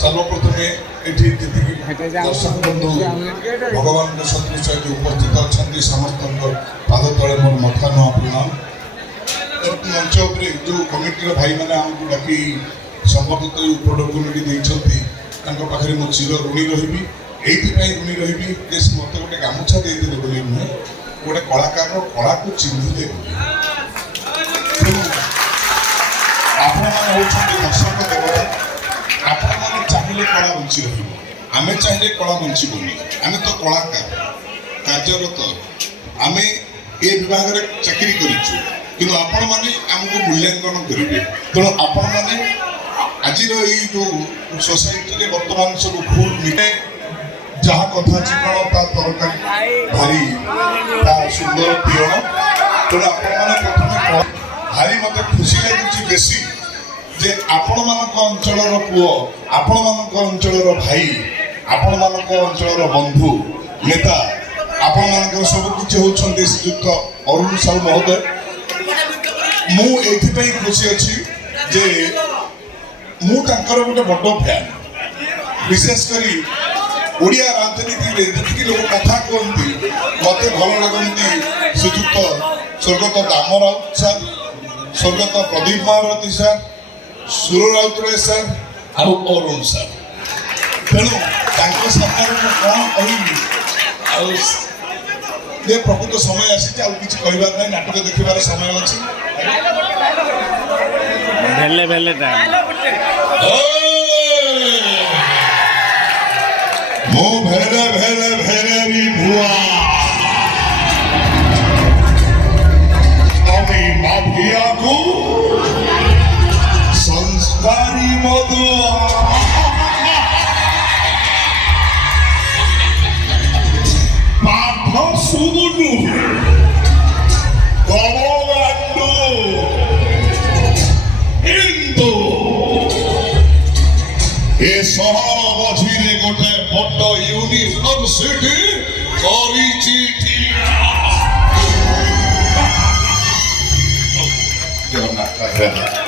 सर्वप्रथमे एठी दर्शक बंधु भगवान सदृश उपस्थित अच्छा समस्त पाद तले मोर मथा प्रणाम मंच जो कमिटी भाई मैंने आमको डाकी संपर्कित उपडकुनिटी पाखे मो चिर ऋणी रही ऋणी रही मत गोटे गामुछा देते बोली नुहे गोटे कलाकार कला को चिन्हिले आपण दर्शक देवता आपण मैंने चाहिए कला बंची रही चाहिए कला बंचबनी आम तो कलाकार कार्यरत आम ए विभाग में चाकरी करूँ कि आपण मैंने आमको मूल्यांकन करेंगे तेणु आपण मैंने आज जो सोसाइटी बर्तमान सब भूल मिले जहाँ कथा चिकण तरकारी भारी सुंदर पियण तेणु आपण प्रथम भारी मत खुशी लगुच बेसी जे आपण मानक अंचल पुओ आपण मानक अंचल भाई आपण मानक अंचल बंधु नेता आपण मानक सब किसी होती श्रीयुक्त अरुण साहू महोदय मु एथि खुशी अच्छी जे मु तांकर गोटे बड़ फैन विशेषकर ओडिया राजनीति जी लोग कथा कहती मत भल लगती श्रीयुक्त स्वर्गत दाम राउत सर स्वर्गत प्रदीप महारथी सर सुर राउतराय सर और अरुण सर तेणु सामने कौन कह प्रकृत समय आसी किसी कहबार नाटक देखार समय अच्छी मो भेले भेले भेलेरी भुआ अमी माफिया को संस्कारी मधुआ पाठ सुगुनु गवगांडु इंदु ए शहर मझिरे गोटे बड़ यूनिवर्सिटी जगन्नाथ